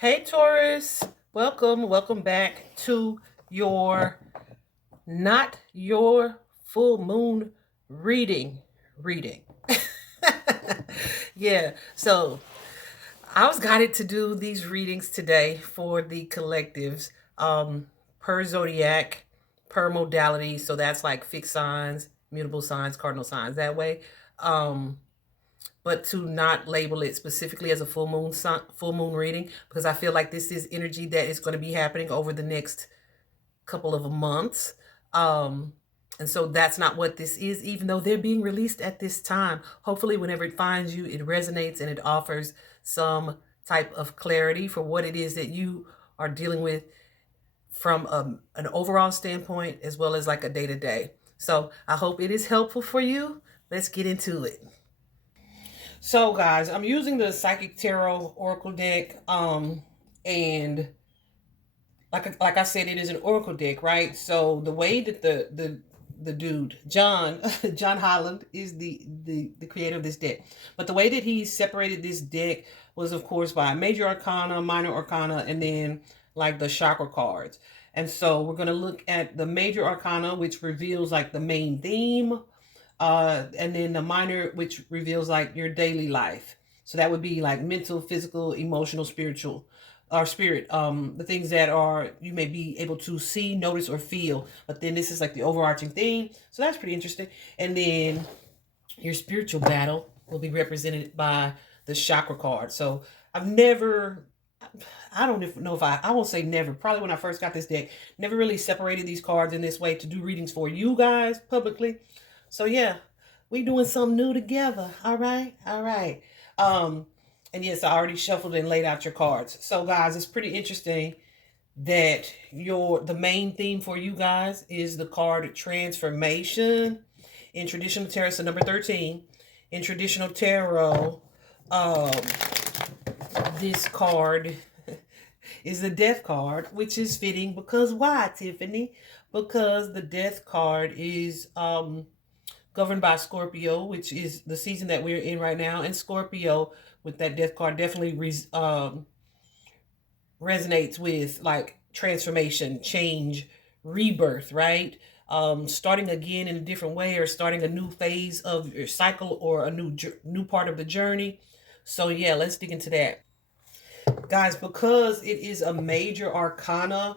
Hey Taurus, welcome back to your not your full moon reading. Yeah, so I was guided to do these readings today for the collectives, per zodiac, per modality. So that's like fixed signs, mutable signs, cardinal signs that way. Um, but to not label it specifically as a full moon reading, because I feel like this is energy that is going to be happening over the next couple of months. Um, and so that's not what this is, even though they're being released at this time. Hopefully, whenever it finds you, it resonates and it offers some type of clarity for what it is that you are dealing with from an overall standpoint, as well as like a day to day. So I hope it is helpful for you. Let's get into it. So guys, I'm using the Psychic Tarot Oracle deck. And like I said, it is an Oracle deck, right? So the way that the dude, John, John Holland is the creator of this deck. But the way that he separated this deck was of course by major arcana, minor arcana, and then like the chakra cards. And so we're gonna look at the major arcana, which reveals like the main theme, and then the minor, which reveals like your daily life. So that would be like mental, physical, emotional, spiritual, or spirit. The things that are you may be able to see, notice, or feel. But then this is like the overarching theme. So that's pretty interesting. And then your spiritual battle will be represented by the chakra card. So I've never, I don't even know if I won't say never, probably when I first got this deck, never really separated these cards in this way to do readings for you guys publicly. So yeah, we doing something new together. All right. All right. Um, and yes, I already shuffled and laid out your cards. So guys, it's pretty interesting that the main theme for you guys is the card transformation in traditional tarot. So number 13 in traditional tarot, um, this card is the death card, which is fitting because why, Tiffany? Because the death card is governed by Scorpio, which is the season that we're in right now. And Scorpio, with that death card, definitely resonates with like transformation, change, rebirth, right? Starting again in a different way, or starting a new phase of your cycle, or a new part of the journey. So yeah, let's dig into that, guys. Because it is a major arcana,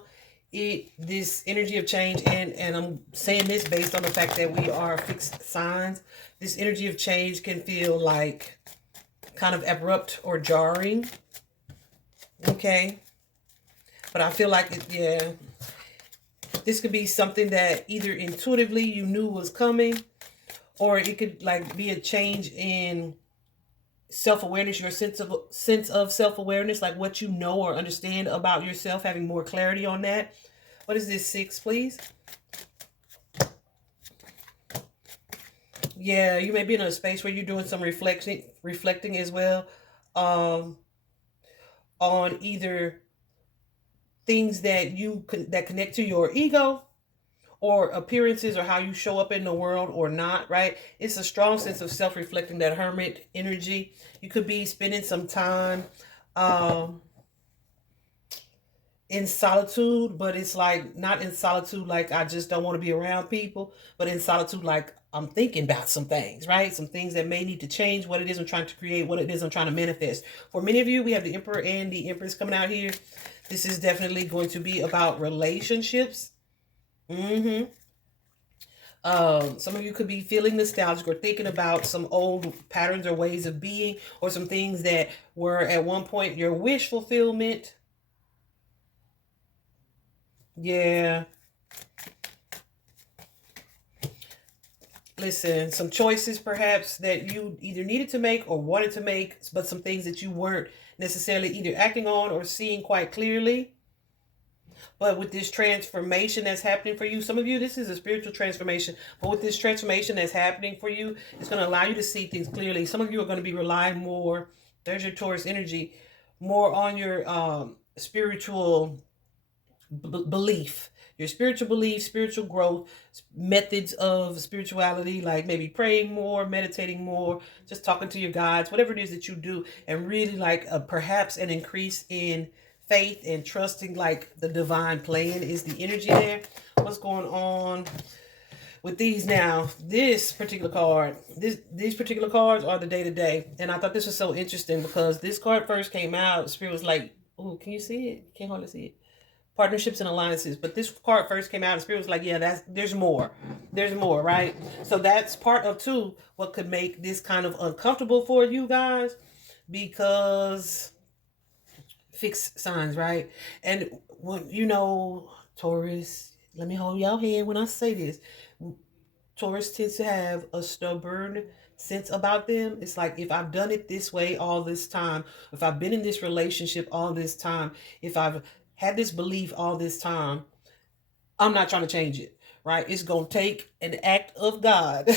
this energy of change, and I'm saying this based on the fact that we are fixed signs. This energy of change can feel like kind of abrupt or jarring. Okay, but I feel like yeah, this could be something that either intuitively you knew was coming, or it could like be a change in self-awareness, your sense of self-awareness, like what you know or understand about yourself, having more clarity on that. What is this, 6, please? Yeah, you may be in a space where you're doing some reflecting as well, um, on either things that connect to your ego, or appearances, or how you show up in the world or not, right? It's a strong sense of self-reflecting, that hermit energy. You could be spending some time um in solitude, but it's like not in solitude like I just don't want to be around people, but in solitude like I'm thinking about some things, right? Some things that may need to change, what it is I'm trying to create, what it is I'm trying to manifest. For many of you, we have the Emperor and the Empress coming out here. This is definitely going to be about relationships. Mm-hmm. Some of you could be feeling nostalgic or thinking about some old patterns or ways of being, or some things that were at one point your wish fulfillment. Yeah. Listen, some choices perhaps that you either needed to make or wanted to make, but some things that you weren't necessarily either acting on or seeing quite clearly. But with this transformation that's happening for you, some of you, this is a spiritual transformation. But with this transformation that's happening for you, it's going to allow you to see things clearly. Some of you are going to be relying more, there's your Taurus energy, more on your spiritual belief, your spiritual belief, spiritual growth, methods of spirituality, like maybe praying more, meditating more, just talking to your guides, whatever it is that you do, and really like perhaps an increase in faith and trusting like the divine plan is the energy there. What's going on with these now? This particular card, these particular cards are the day-to-day. And I thought this was so interesting because this card first came out, Spirit was like, oh, can you see it? Can't hardly see it. Partnerships and alliances. But this card first came out and Spirit was like, yeah, there's more. There's more, right? So that's part of too what could make this kind of uncomfortable for you guys, because fixed signs, right? And when Taurus, let me hold y'all hand when I say this. Taurus tends to have a stubborn sense about them. It's like, if I've done it this way all this time, if I've been in this relationship all this time, if I've had this belief all this time, I'm not trying to change it, right? It's going to take an act of God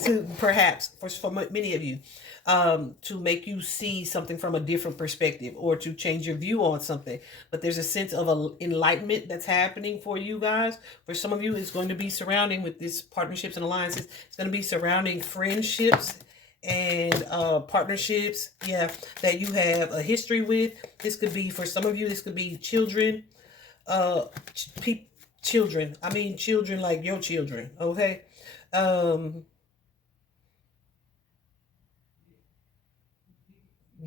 to perhaps, for many of you, to make you see something from a different perspective or to change your view on something. But there's a sense of enlightenment that's happening for you guys. For some of you, it's going to be surrounding with these partnerships and alliances. It's going to be surrounding friendships and partnerships, yeah, that you have a history with. This could be, for some of you, this could be children, children. I mean, children like your children, okay?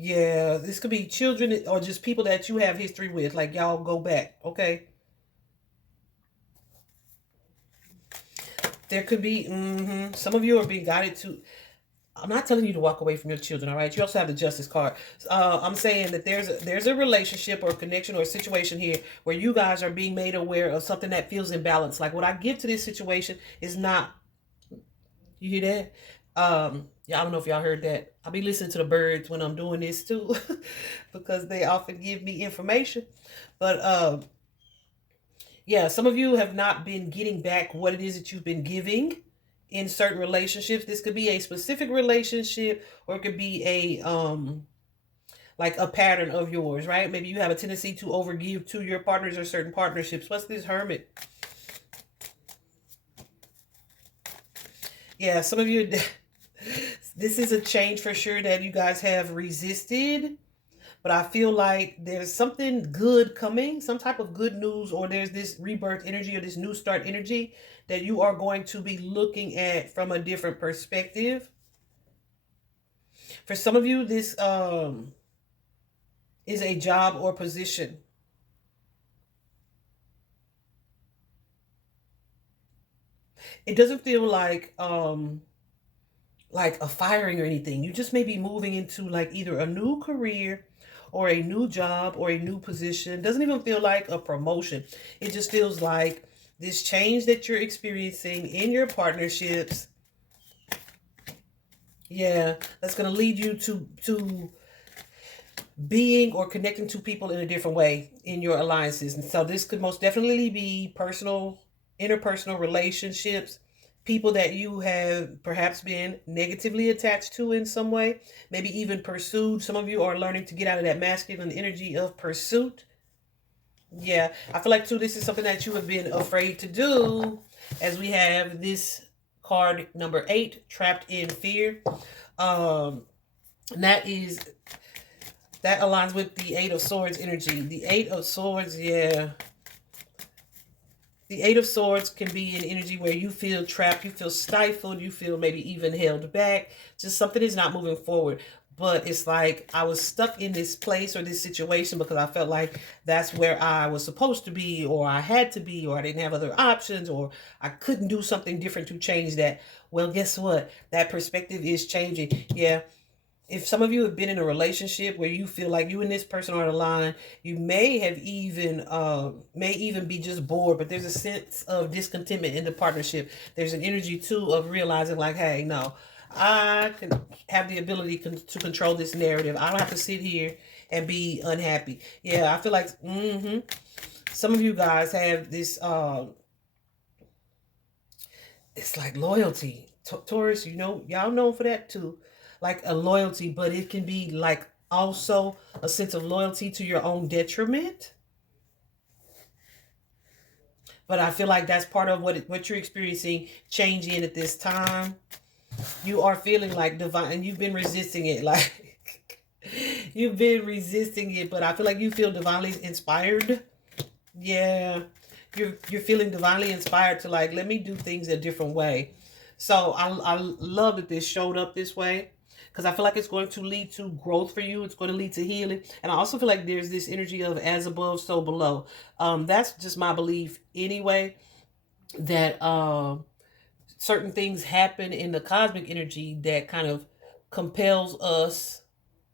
Yeah, this could be children or just people that you have history with, like y'all go back, okay? There could be, some of you are being guided to, I'm not telling you to walk away from your children, all right? You also have the Justice card. I'm saying that there's a relationship or connection or situation here where you guys are being made aware of something that feels imbalanced. Like, what I give to this situation is not, you hear that? Yeah, I don't know if y'all heard that. I'll be listening to the birds when I'm doing this too, because they often give me information. But yeah, some of you have not been getting back what it is that you've been giving in certain relationships. This could be a specific relationship, or it could be a like a pattern of yours, right? Maybe you have a tendency to overgive to your partners or certain partnerships. What's this Hermit? Yeah, some of you, this is a change for sure that you guys have resisted. But I feel like there's something good coming, some type of good news, or there's this rebirth energy or this new start energy that you are going to be looking at from a different perspective. For some of you, this is a job or position. It doesn't feel like a firing or anything. You just may be moving into like either a new career or a new job or a new position. It doesn't even feel like a promotion. It just feels like this change that you're experiencing in your partnerships. Yeah, that's going to lead you to being or connecting to people in a different way in your alliances. And so this could most definitely be personal, interpersonal relationships, people that you have perhaps been negatively attached to in some way, maybe even pursued. Some of you are learning to get out of that masculine energy of pursuit. Yeah, I feel like too, this is something that you have been afraid to do, as we have this card number 8, trapped in fear. And that aligns with the 8 of Swords energy. The 8 of Swords, yeah. The 8 of Swords can be an energy where you feel trapped, you feel stifled, you feel maybe even held back. Just something is not moving forward. But it's like I was stuck in this place or this situation because I felt like that's where I was supposed to be, or I had to be, or I didn't have other options, or I couldn't do something different to change that. Well, guess what? That perspective is changing. Yeah. If some of you have been in a relationship where you feel like you and this person are aligned, you may have even be just bored, but there's a sense of discontentment in the partnership. There's an energy too of realizing like, hey, no, I can have the ability to control this narrative. I don't have to sit here and be unhappy. Yeah, I feel like some of you guys have this, it's like loyalty. Taurus, y'all know for that too. Like a loyalty, but it can be like also a sense of loyalty to your own detriment. But I feel like that's part of what you're experiencing change in at this time. You are feeling like divine, and you've been resisting it. Like You've been resisting it, but I feel like you feel divinely inspired. Yeah, you're feeling divinely inspired to like let me do things a different way. So I love that this showed up this way because I feel like it's going to lead to growth for you. It's going to lead to healing, and I also feel like there's this energy of as above, so below. That's just my belief anyway. That certain things happen in the cosmic energy that kind of compels us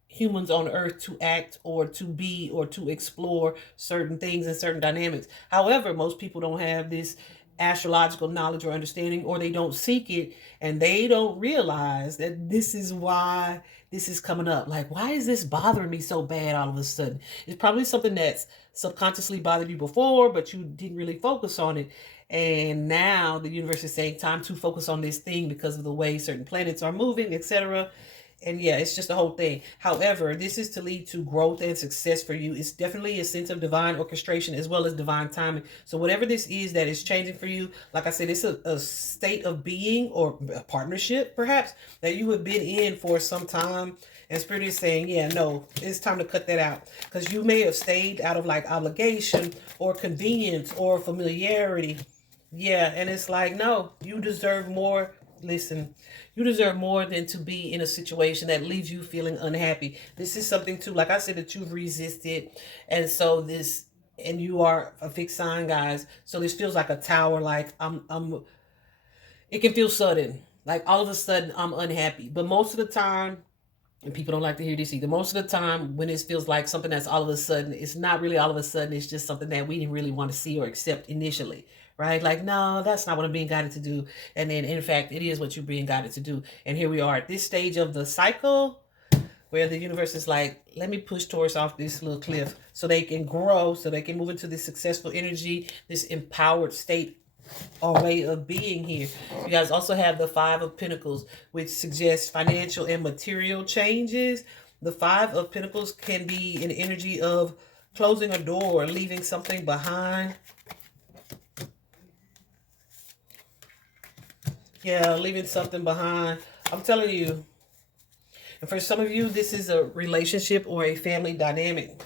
humans on earth to act or to be or to explore certain things and certain dynamics. However, most people don't have this astrological knowledge or understanding, or they don't seek it, and they don't realize that this is why this is coming up. Like, why is this bothering me so bad all of a sudden? It's probably something that's subconsciously bothered you before, but you didn't really focus on it. And now the universe is saying time to focus on this thing because of the way certain planets are moving, etc. And yeah, it's just the whole thing. However, this is to lead to growth and success for you. It's definitely a sense of divine orchestration as well as divine timing. So whatever this is that is changing for you, like I said, it's a state of being or a partnership perhaps that you have been in for some time. And Spirit is saying, yeah, no, it's time to cut that out. Because you may have stayed out of like obligation or convenience or familiarity. Yeah, and it's like, no, you deserve more. Listen, you deserve more than to be in a situation that leaves you feeling unhappy. This is something too, like I said, that you've resisted. And so this, and you are a fixed sign, guys. So this feels like a tower, like it can feel sudden. Like all of a sudden I'm unhappy. But most of the time, and people don't like to hear this either. Most of the time, when it feels like something that's all of a sudden, it's not really all of a sudden. It's just something that we didn't really want to see or accept initially, right? Like, no, that's not what I'm being guided to do. And then, in fact, it is what you're being guided to do. And here we are at this stage of the cycle where the universe is like, let me push Taurus off this little cliff so they can grow, so they can move into this successful energy, this empowered state or way of being here. You guys also have the Five of Pentacles, which suggests financial and material changes. The Five of Pentacles can be an energy of closing a door, leaving something behind. Yeah, leaving something behind. I'm telling you. And for some of you, this is a relationship or a family dynamic.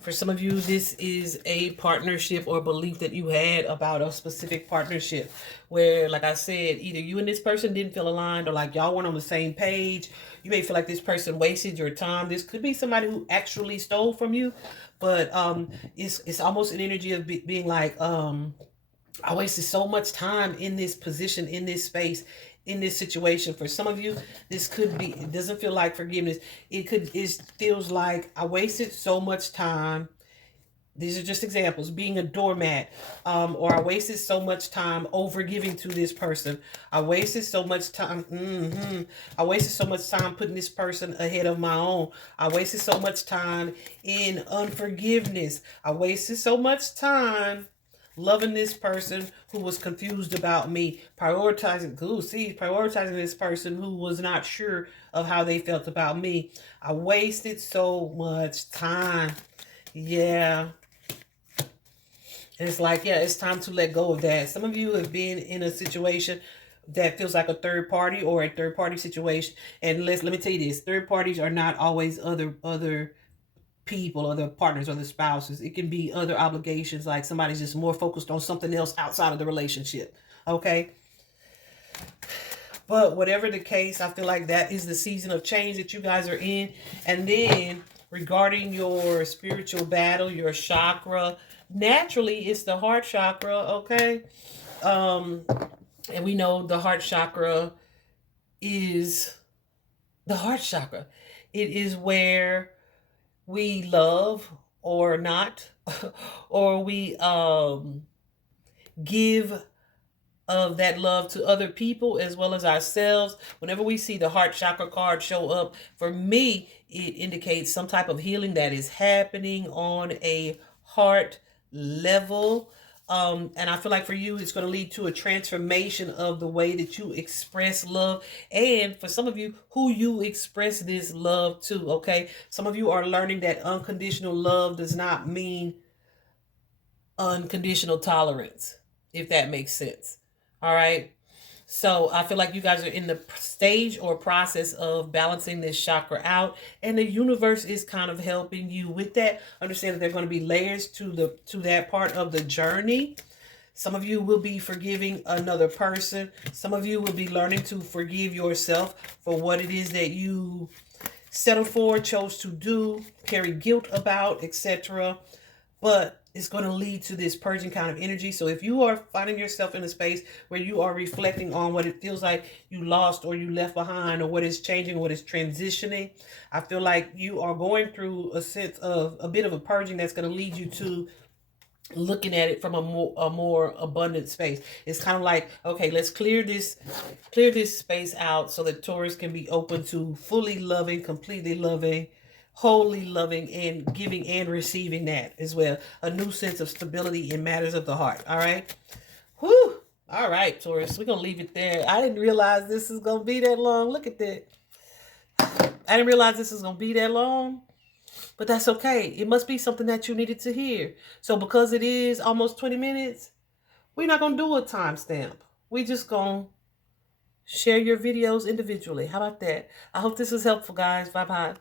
For some of you, this is a partnership or belief that you had about a specific partnership where, like I said, either you and this person didn't feel aligned or like y'all weren't on the same page. You may feel like this person wasted your time. This could be somebody who actually stole from you, but it's almost an energy of being like, I wasted so much time in this position, in this space, in this situation. For some of you, this could be, it doesn't feel like forgiveness. It feels like I wasted so much time. These are just examples. Being a doormat, or I wasted so much time over giving to this person. I wasted so much time. I wasted so much time putting this person ahead of my own. I wasted so much time in unforgiveness. I wasted so much time loving this person who was confused about me, prioritizing this person who was not sure of how they felt about me. I wasted so much time. Yeah. And it's like, yeah, it's time to let go of that. Some of you have been in a situation that feels like a third party or a third party situation. And let me tell you this, third parties are not always other people, other partners, other spouses. It can be other obligations, like somebody's just more focused on something else outside of the relationship. Okay. But whatever the case, I feel like that is the season of change that you guys are in. And then regarding your spiritual battle, your chakra, naturally it's the heart chakra. Okay. And we know the heart chakra is the heart chakra. It is where we love or not, or we give of that love to other people as well as ourselves. Whenever we see the heart chakra card show up, for me, it indicates some type of healing that is happening on a heart level. And I feel like for you, it's going to lead to a transformation of the way that you express love. And for some of you, who you express this love to, okay? Some of you are learning that unconditional love does not mean unconditional tolerance, if that makes sense. All right. So I feel like you guys are in the stage or process of balancing this chakra out, and the universe is kind of helping you with that. Understand that there are going to be layers to that part of the journey. Some of you will be forgiving another person. Some of you will be learning to forgive yourself for what it is that you settled for, chose to do, carry guilt about, etc. But it's going to lead to this purging kind of energy. So if you are finding yourself in a space where you are reflecting on what it feels like you lost or you left behind, or what is changing, what is transitioning, I feel like you are going through a sense of a bit of a purging that's going to lead you to looking at it from a more abundant space. It's kind of like, okay, let's clear this space out so that Taurus can be open to fully loving, completely loving, wholly loving, and giving and receiving that as well. A new sense of stability in matters of the heart. All right. Whew. All right, Taurus, we're gonna leave it there. I didn't realize this is gonna be that long. Look at that. I didn't realize this is gonna be that long. But that's okay. It must be something that you needed to hear. So because it is almost 20 minutes, we're not going to do a timestamp. We just going to share your videos individually. How about that? I hope this was helpful, guys. Bye-bye.